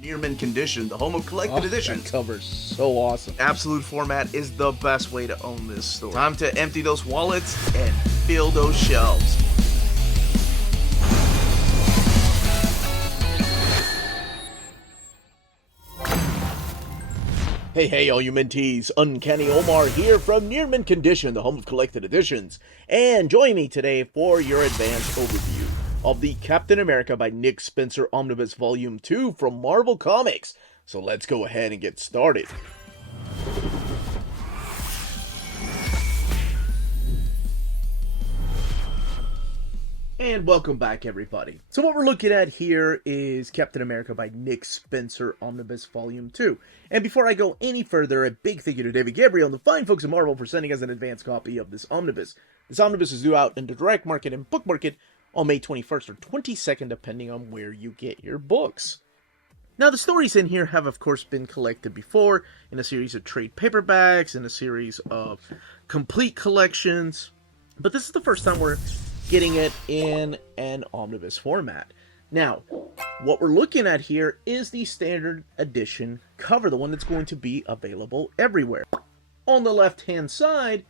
Near mint condition, the home of collected editions. That cover's so awesome. Absolute format is the best way to own this store. Time to empty those wallets and fill those shelves. Hey, all you minties, Uncanny Omar here from Near Mint Condition, the home of collected editions. And join me today for your advanced overview of the Captain America by Nick Spencer Omnibus Volume 2 from Marvel Comics. So let's go ahead and get started. And welcome back, everybody. So what we're looking at here is Captain America by Nick Spencer Omnibus Volume 2. And before I go any further, a big thank you to David Gabriel and the fine folks at Marvel for sending us an advance copy of this omnibus. This omnibus is due out in the direct market and book market on May 21st or 22nd, depending on where you get your books. Now, the stories in here have, of course, been collected before in a series of trade paperbacks, in a series of complete collections, but this is the first time we're getting it in an omnibus format. Now, what we're looking at here is the standard edition cover, the one that's going to be available everywhere. On the left-hand side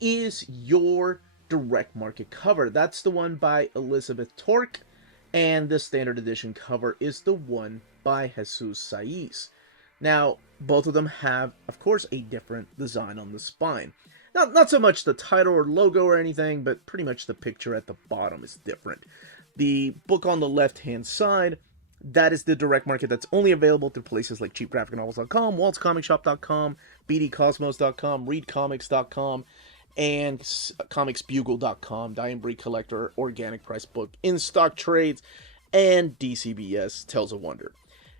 is your direct market cover. That's the one by Elizabeth Torque, and the standard edition cover is the one by Jesus Saiz. Now, both of them have, of course, a different design on the spine. Not so much the title or logo or anything, but pretty much the picture at the bottom is different. The book on the left-hand side, that is the direct market that's only available through places like cheapgraphicnovels.com, waltzcomicshop.com, bdcosmos.com, readcomics.com, and comicsbugle.com, Die and Breed Collector, Organic Price Book, In-Stock Trades, and DCBS Tales of Wonder.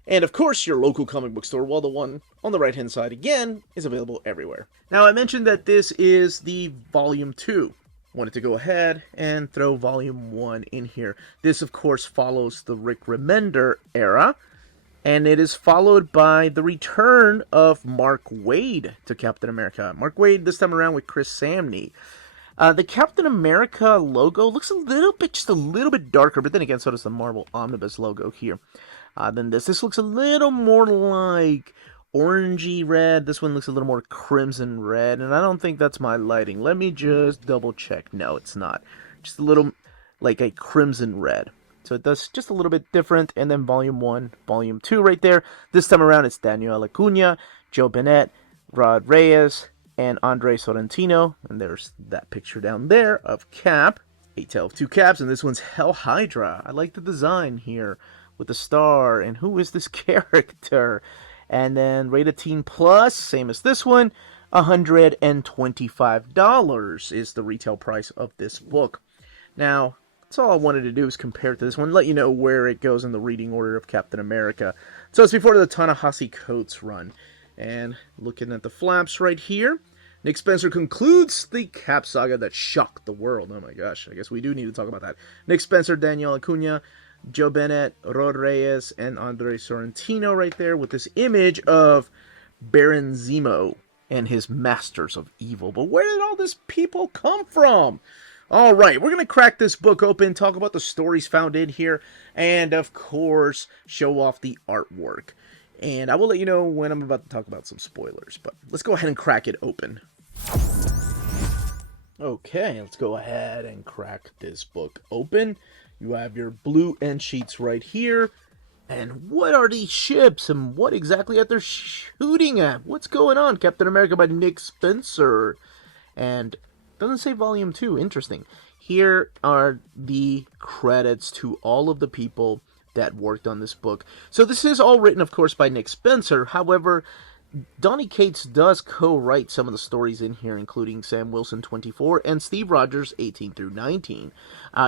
And of course, your local comic book store, while the one on the right-hand side, again, is available everywhere. Now, I mentioned that this is the Volume 2. Wanted to go ahead and throw Volume 1 in here. This, of course, follows the Rick Remender era, and it is followed by the return of Mark Waid to Captain America. Mark Waid, this time around with Chris Samney. The Captain America logo looks just a little bit darker, but then again, so does the Marvel Omnibus logo here. Than this. This looks a little more like orangey red. This one looks a little more crimson red, and I don't think that's my lighting. Let me just double check. No, it's not. Just a little like a crimson red. So it does just a little bit different. And then Volume 1, Volume 2 right there. This time around, it's Daniel Acuna, Joe Bennett, Rod Reyes, and Andre Sorrentino. And there's that picture down there of Cap. A Tale of Two Caps, and this one's Hell Hydra. I like the design here with the star, and who is this character? And then Rated Teen Plus, same as this one, $125 is the retail price of this book. Now, that's all I wanted to do is compare it to this one, let you know where it goes in the reading order of Captain America. So it's before the Ta-Nehisi Coates run. And looking at the flaps right here, Nick Spencer concludes the Cap saga that shocked the world. Oh my gosh, I guess we do need to talk about that. Nick Spencer, Daniel Acuna, Joe Bennett, Rod Reyes, and Andre Sorrentino right there with this image of Baron Zemo and his Masters of Evil. But where did all these people come from? All right, we're going to crack this book open, talk about the stories found in here, and of course, show off the artwork. And I will let you know when I'm about to talk about some spoilers, but let's go ahead and crack it open. Okay, let's go ahead and crack this book open. You have your blue end sheets right here. And what are these ships and what exactly are they shooting at? What's going on? Captain America by Nick Spencer. And doesn't say Volume 2. Interesting. Here are the credits to all of the people that worked on this book. So this is all written, of course, by Nick Spencer. However, Donny Cates does co-write some of the stories in here, including Sam Wilson 24 and Steve Rogers 18 through 19.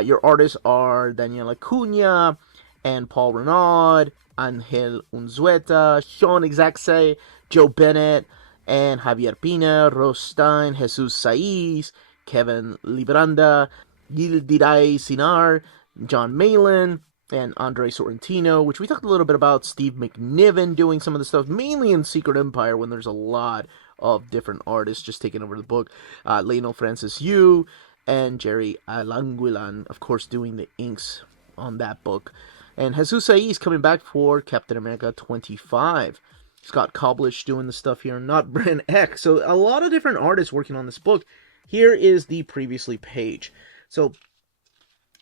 Your artists are Daniel Acuna and Paul Renaud, Angel Unzueta, Sean Exacse, Joe Bennett, and Javier Pina, Rose Stein, Jesus Saiz, Kevin Libranda, Yildiray Sinar, John Malin, and Andre Sorrentino, which we talked a little bit about. Steve McNiven doing some of the stuff, mainly in Secret Empire, when there's a lot of different artists just taking over the book. Lionel Francis Yu and Jerry Alanguilan, of course, doing the inks on that book. And Jesus is coming back for Captain America 25. Scott Koblish doing the stuff here, Not Brand ECCH. So a lot of different artists working on this book. Here is the previously page. So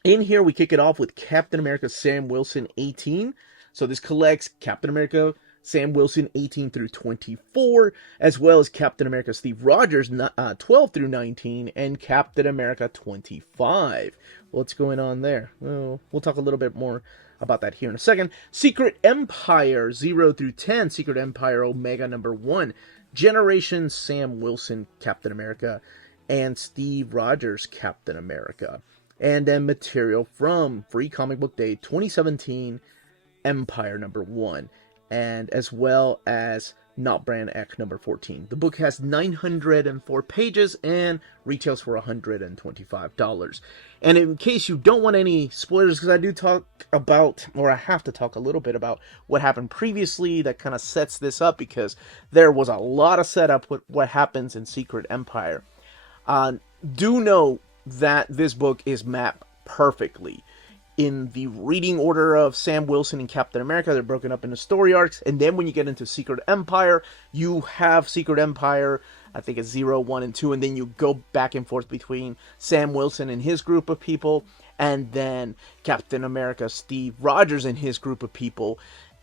in here we kick it off with Captain America Sam Wilson 18. So this collects Captain America Sam Wilson 18 through 24, as well as Captain America Steve Rogers 12 through 19, and Captain America 25. What's going on there? Well, we'll talk a little bit more about that here in a second. Secret Empire 0 through 10, Secret Empire Omega number 1, Generation Sam Wilson Captain America, and Steve Rogers Captain America. And then material from Free Comic Book Day 2017 Empire number 1. And as well as Not Brand ECCH number 14. The book has 904 pages and retails for $125. And in case you don't want any spoilers, because I do talk about, or I have to talk a little bit about what happened previously that kind of sets this up, because there was a lot of setup with what happens in Secret Empire. Do know that this book is mapped perfectly. In the reading order of Sam Wilson and Captain America, they're broken up into story arcs. And then when you get into Secret Empire, you have Secret Empire, I think it's 0, 1, and 2. And then you go back and forth between Sam Wilson and his group of people. And then Captain America, Steve Rogers and his group of people.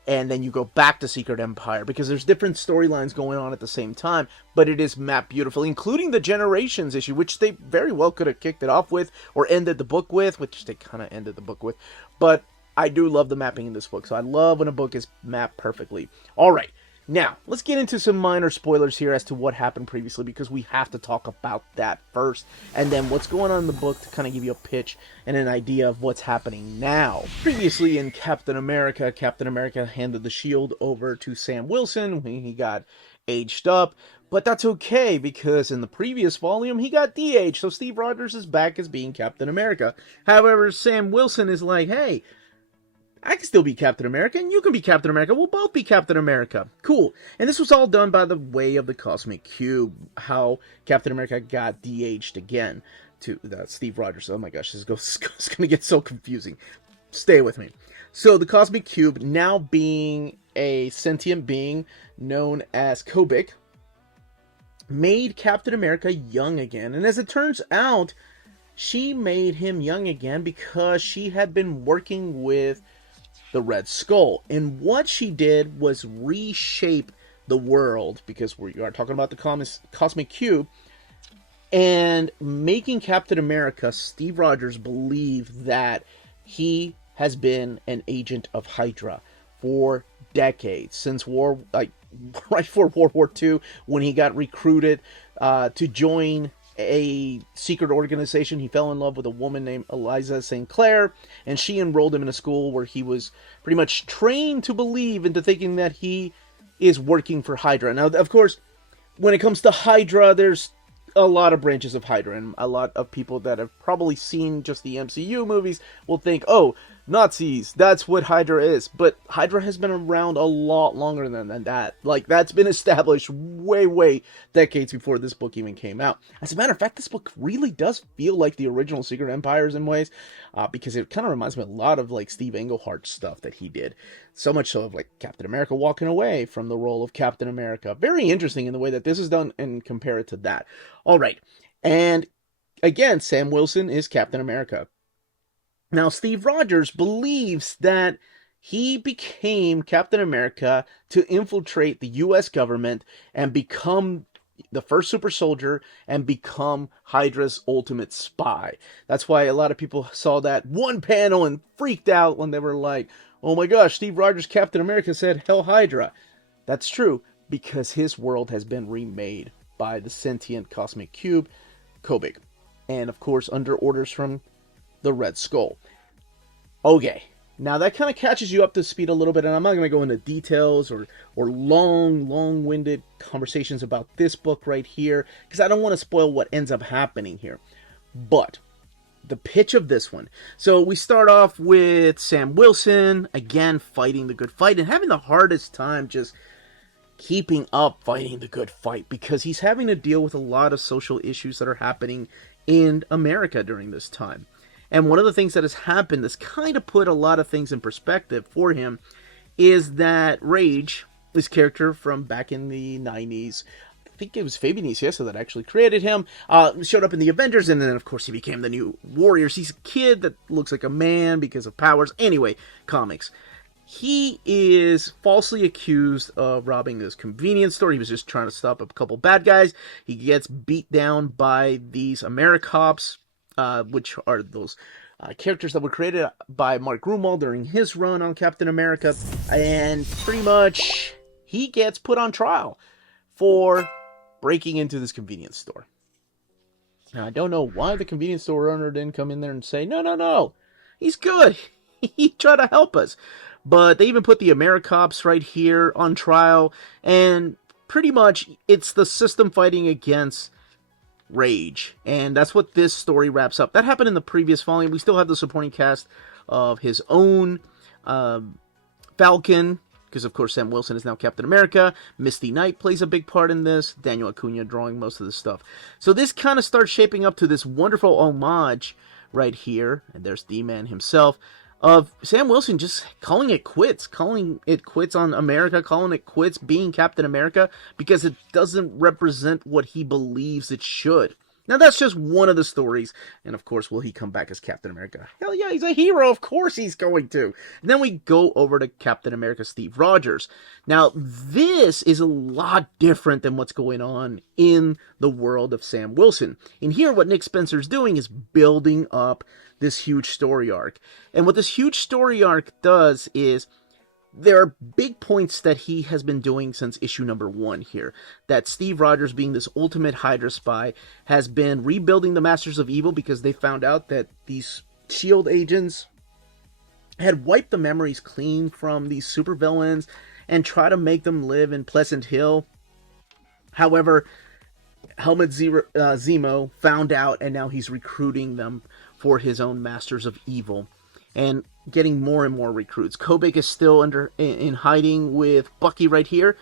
And then you go back to Secret Empire, because there's different storylines going on at the same time, but it is mapped beautifully, including the Generations issue, which they very well could have kicked it off with, or ended the book with, which they kind of ended the book with. But I do love the mapping in this book, so I love when a book is mapped perfectly. Alright, now, let's get into some minor spoilers here as to what happened previously, because we have to talk about that first, and then what's going on in the book to kind of give you a pitch and an idea of what's happening now. Previously in Captain America handed the shield over to Sam Wilson when he got aged up, but that's okay, because in the previous volume he got de-aged, so Steve Rogers is back as being Captain America. However, Sam Wilson is like, hey, I can still be Captain America, and you can be Captain America. We'll both be Captain America. Cool. And this was all done by the way of the Cosmic Cube, how Captain America got de-aged again to Steve Rogers. Oh my gosh, this is going to get so confusing. Stay with me. So the Cosmic Cube, now being a sentient being known as Kobik, made Captain America young again. And as it turns out, she made him young again because she had been working with the Red Skull. And what she did was reshape the world, because we are talking about the Cosmic Cube, and making Captain America, Steve Rogers, believe that he has been an agent of Hydra for decades, since right before World War II, when he got recruited to join a secret organization. He fell in love with a woman named Eliza St. Clair, and she enrolled him in a school where he was pretty much trained to believe into thinking that he is working for Hydra. Now, of course, when it comes to Hydra, there's a lot of branches of Hydra, and a lot of people that have probably seen just the MCU movies will think, oh, Nazis, that's what Hydra is. But Hydra has been around a lot longer than that. Like, that's been established way decades before this book even came out. As a matter of fact, this book really does feel like the original Secret Empires in ways, because it kind of reminds me a lot of, like, Steve Englehart's stuff that he did. So much so of, like, Captain America walking away from the role of Captain America. Very interesting in the way that this is done, and compare it to that. Alright, and again, Sam Wilson is Captain America. Now, Steve Rogers believes that he became Captain America to infiltrate the U.S. government and become the first super soldier and become Hydra's ultimate spy. That's why a lot of people saw that one panel and freaked out when they were like, oh my gosh, Steve Rogers, Captain America, said, "Hell Hydra." That's true, because his world has been remade by the sentient Cosmic Cube, Kobik. And of course, under orders from the Red Skull. Okay, now that kind of catches you up to speed a little bit, and I'm not going to go into details or long-winded conversations about this book right here, because I don't want to spoil what ends up happening here. But the pitch of this one. So we start off with Sam Wilson, again, fighting the good fight, and having the hardest time just keeping up fighting the good fight, because he's having to deal with a lot of social issues that are happening in America during this time. And one of the things that has happened that's kind of put a lot of things in perspective for him is that Rage, this character from back in the 90s, I think it was Fabian Nicieza that actually created him, showed up in the Avengers, and then of course he became the new Warriors. He's a kid that looks like a man because of powers. Anyway, comics. He is falsely accused of robbing this convenience store. He was just trying to stop a couple bad guys. He gets beat down by these AmeriCops, which are those characters that were created by Mark Gruenwald during his run on Captain America. And pretty much he gets put on trial for breaking into this convenience store. Now, I don't know why the convenience store owner didn't come in there and say, no, he's good. He tried to help us. But they even put the AmeriCops right here on trial, and pretty much it's the system fighting against Rage, and that's what this story wraps up. That happened in the previous volume. We still have the supporting cast of his own Falcon, because of course Sam Wilson is now Captain America. Misty Knight plays a big part in this. Daniel Acuna drawing most of this stuff. So this kind of starts shaping up to this wonderful homage right here, and there's D-Man himself, of Sam Wilson just calling it quits on America, calling it quits being Captain America, because it doesn't represent what he believes it should. Now, that's just one of the stories, and of course, will he come back as Captain America? Hell yeah, he's a hero, of course he's going to. And then we go over to Captain America Steve Rogers. Now, this is a lot different than what's going on in the world of Sam Wilson. In here, what Nick Spencer's doing is building up this huge story arc. And what this huge story arc does is there are big points that he has been doing since issue number 1 here. That Steve Rogers, being this ultimate Hydra spy, has been rebuilding the Masters of Evil because they found out that these S.H.I.E.L.D. agents had wiped the memories clean from these supervillains and try to make them live in Pleasant Hill. However, Helmut Zemo found out, and now he's recruiting them for his own Masters of Evil, and getting more and more recruits. Kobik is still in hiding with Bucky right here.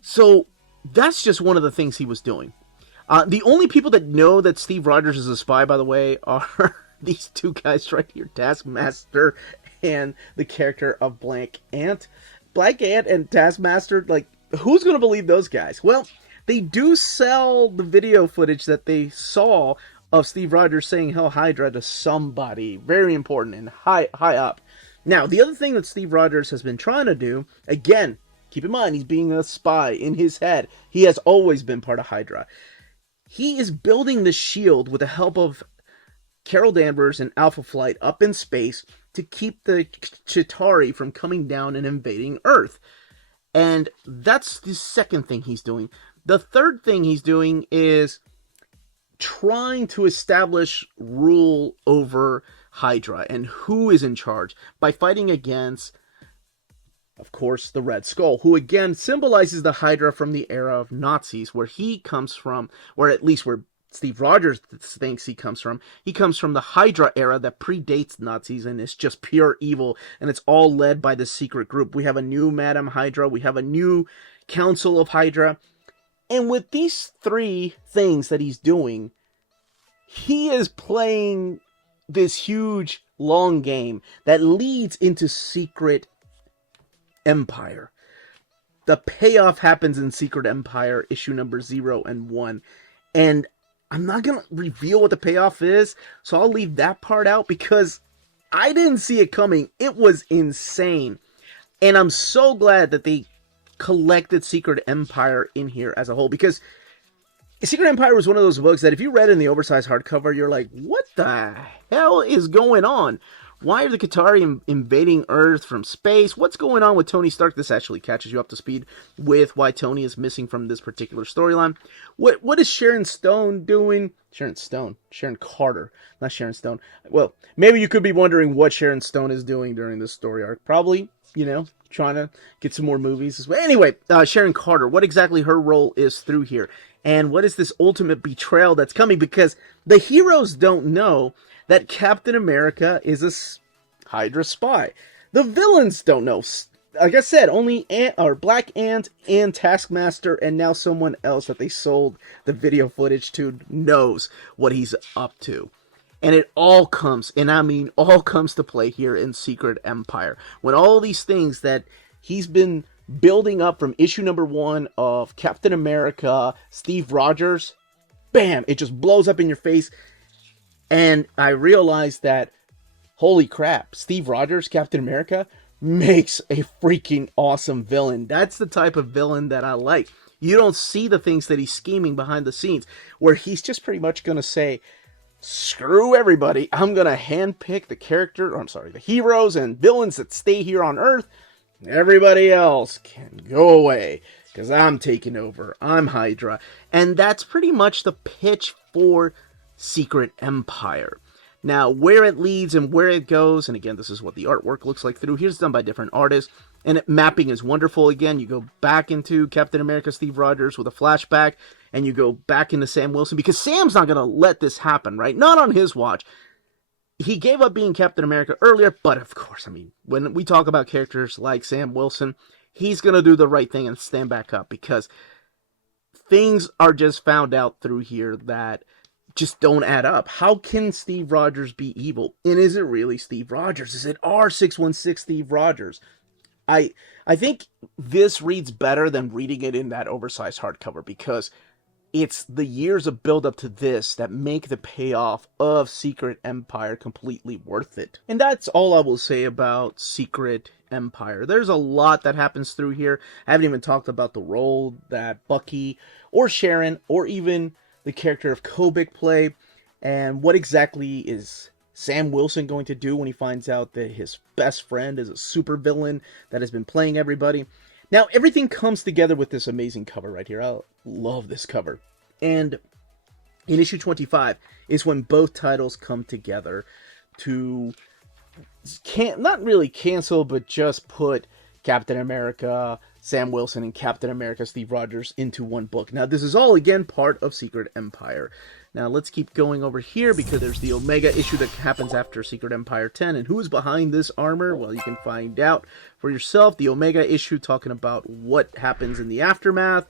So that's just one of the things he was doing. The only people that know that Steve Rogers is a spy, by the way, are these two guys right here, Taskmaster and the character of Black Ant. Black Ant and Taskmaster, like, who's going to believe those guys? Well, they do sell the video footage that they saw of Steve Rogers saying Hell Hydra to somebody very important and high up. Now, the other thing that Steve Rogers has been trying to do, again, keep in mind, he's being a spy in his head. He has always been part of Hydra. He is building the shield with the help of Carol Danvers and Alpha Flight up in space to keep the Chitauri from coming down and invading Earth. And that's the second thing he's doing. The third thing he's doing is trying to establish rule over Hydra and who is in charge by fighting against, of course, the Red Skull, who again symbolizes the Hydra from the era of Nazis, where he comes from, or at least where Steve Rogers thinks he comes from. He comes from the Hydra era that predates Nazis and is just pure evil, and it's all led by the secret group. We have a new Madam Hydra, we have a new Council of Hydra, and with these three things that he's doing, he is playing this huge long game that leads into Secret Empire. The payoff happens in Secret Empire, issue number 0 and 1. And I'm not going to reveal what the payoff is, so I'll leave that part out because I didn't see it coming. It was insane. And I'm so glad that they collected Secret Empire in here as a whole, because Secret Empire was one of those books that if you read in the oversized hardcover, you're like, what the hell is going on? Why are the Chitauri invading Earth from space? What's going on with Tony Stark? This actually catches you up to speed with why Tony is missing from this particular storyline. What is Sharon Stone doing? Sharon Carter, not Sharon Stone. Well, maybe you could be wondering what Sharon Stone is doing during this story arc. Probably, trying to get some more movies. But anyway, Sharon Carter, what exactly her role is through here. And what is this ultimate betrayal that's coming? Because the heroes don't know that Captain America is a Hydra spy. The villains don't know. Like I said, only Black Ant and Taskmaster and now someone else that they sold the video footage to knows what he's up to. And it all comes, and I mean all comes to play here in Secret Empire. When all these things that he's been building up from issue number 1 of Captain America, Steve Rogers, bam, it just blows up in your face. And I realized that, holy crap, Steve Rogers, Captain America, makes a freaking awesome villain. That's the type of villain that I like. You don't see the things that he's scheming behind the scenes, where he's just pretty much going to say, screw everybody, I'm going to handpick the heroes and villains that stay here on Earth. Everybody else can go away, because I'm taking over. I'm Hydra. And that's pretty much the pitch for Secret Empire. Now, where it leads and where it goes, and again, this is what the artwork looks like through. Here's done by different artists, and mapping is wonderful. Again, you go back into Captain America, Steve Rogers with a flashback, and you go back into Sam Wilson, because Sam's not going to let this happen, right? Not on his watch. He gave up being Captain America earlier, but of course, I mean, when we talk about characters like Sam Wilson, he's going to do the right thing and stand back up, because things are just found out through here that just don't add up. How can Steve Rogers be evil? And is it really Steve Rogers? Is it R616 Steve Rogers? I think this reads better than reading it in that oversized hardcover, because it's the years of build up to this that make the payoff of Secret Empire completely worth it. And that's all I will say about Secret Empire. There's a lot that happens through here. I haven't even talked about the role that Bucky or Sharon or even the character of Kobik play, and what exactly is Sam Wilson going to do when he finds out that his best friend is a supervillain that has been playing everybody. Now, everything comes together with this amazing cover right here. I love this cover. And in issue 25 is when both titles come together to, not really cancel, but just put Captain America, Sam Wilson, and Captain America, Steve Rogers into one book. Now, this is all, again, part of Secret Empire. Now, let's keep going over here, because there's the Omega issue that happens after Secret Empire 10. And who's behind this armor? Well, you can find out for yourself. The Omega issue talking about what happens in the aftermath.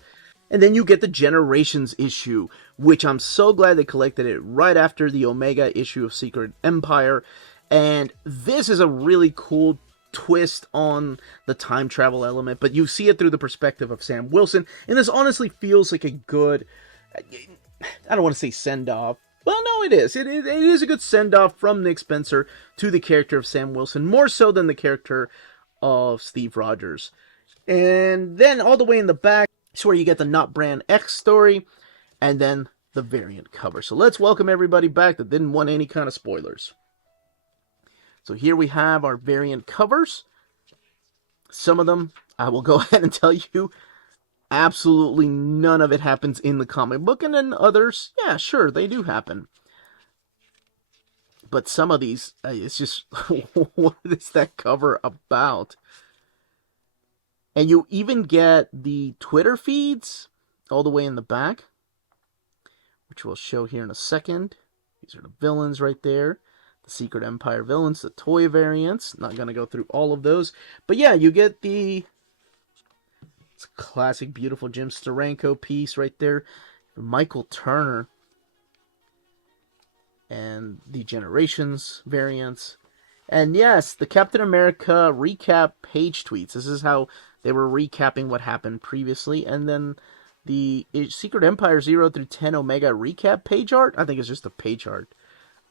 And then you get the Generations issue, which I'm so glad they collected it right after the Omega issue of Secret Empire. And this is a really cool twist on the time travel element, but you see it through the perspective of Sam Wilson. And this honestly feels like a good, I don't want to say send-off. Well, no, it is. It is a good send-off from Nick Spencer to the character of Sam Wilson, more so than the character of Steve Rogers. And then all the way in the back is where you get the NOT Brand ECCH story, and then the variant cover. So let's welcome everybody back that didn't want any kind of spoilers. So here we have our variant covers. Some of them, I will go ahead and tell you, absolutely none of it happens in the comic book. And then others, yeah, sure, they do happen. But some of these, it's just, what is that cover about? And you even get the Twitter feeds all the way in the back, which we'll show here in a second. These are the villains right there. The Secret Empire villains, the toy variants. Not going to go through all of those. But yeah, you get it's a classic, beautiful Jim Steranko piece right there. Michael Turner. And the Generations variants. And yes, the Captain America recap page tweets. This is how they were recapping what happened previously. And then the Secret Empire 0 through 10 Omega recap page art. I think it's just a page art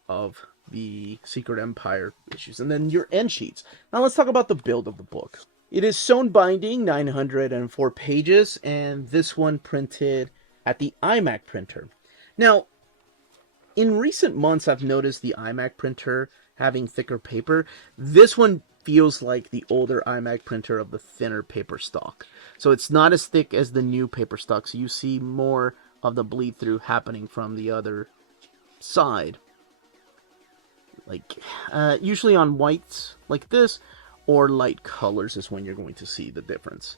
of the Secret Empire issues. And then your end sheets. Now let's talk about the build of the book. It is sewn binding, 904 pages, and this one printed at the iMac printer. Now, in recent months, I've noticed the iMac printer having thicker paper. This one feels like the older iMac printer of the thinner paper stock. So it's not as thick as the new paper stock, so you see more of the bleed through happening from the other side. Like, usually on whites like this, or light colors is when you're going to see the difference.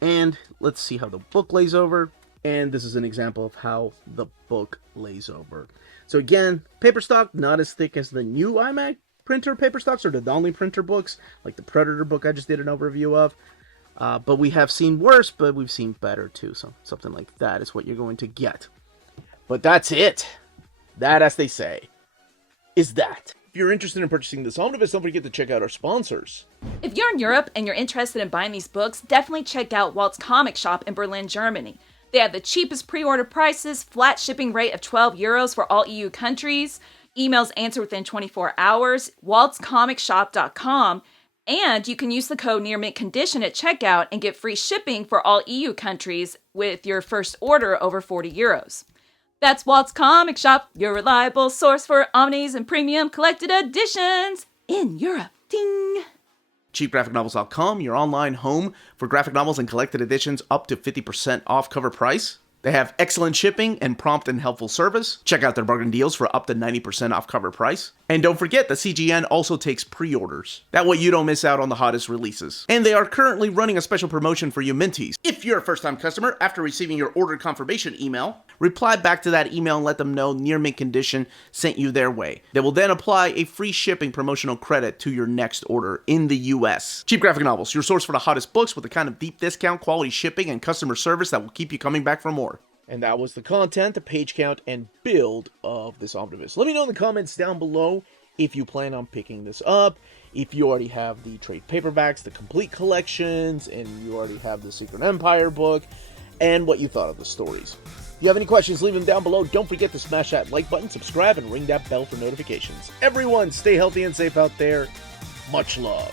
And let's see how the book lays over. And this is an example of how the book lays over. So again, paper stock, not as thick as the new iMac printer paper stocks or the Donnelly printer books, like the Predator book I just did an overview of. But we have seen worse, but we've seen better too. So something like that is what you're going to get. But that's it. That, as they say, is that. If you're interested in purchasing this omnibus, don't forget to check out our sponsors. If you're in Europe and you're interested in buying these books, definitely check out Walt's Comic Shop in Berlin, Germany. They have the cheapest pre-order prices, flat shipping rate of €12 for all EU countries, emails answered within 24 hours, waltscomicshop.com, and you can use the code nearmintcondition at checkout and get free shipping for all EU countries with your first order over €40. That's Walt's Comic Shop, your reliable source for omnis and premium collected editions in Europe. Ding! CheapGraphicNovels.com, your online home for graphic novels and collected editions up to 50% off cover price. They have excellent shipping and prompt and helpful service. Check out their bargain deals for up to 90% off cover price. And don't forget that CGN also takes pre-orders. That way you don't miss out on the hottest releases. And they are currently running a special promotion for you Minties. If you're a first-time customer, after receiving your order confirmation email, reply back to that email and let them know Near Mint Condition sent you their way. They will then apply a free shipping promotional credit to your next order in the US. Cheap Graphic Novels, your source for the hottest books with the kind of deep discount, quality shipping, and customer service that will keep you coming back for more. And that was the content, the page count, and build of this omnibus. Let me know in the comments down below if you plan on picking this up, if you already have the trade paperbacks, the complete collections, and you already have the Secret Empire book, and what you thought of the stories. If you have any questions, leave them down below. Don't forget to smash that like button, subscribe, and ring that bell for notifications. Everyone, stay healthy and safe out there. Much love.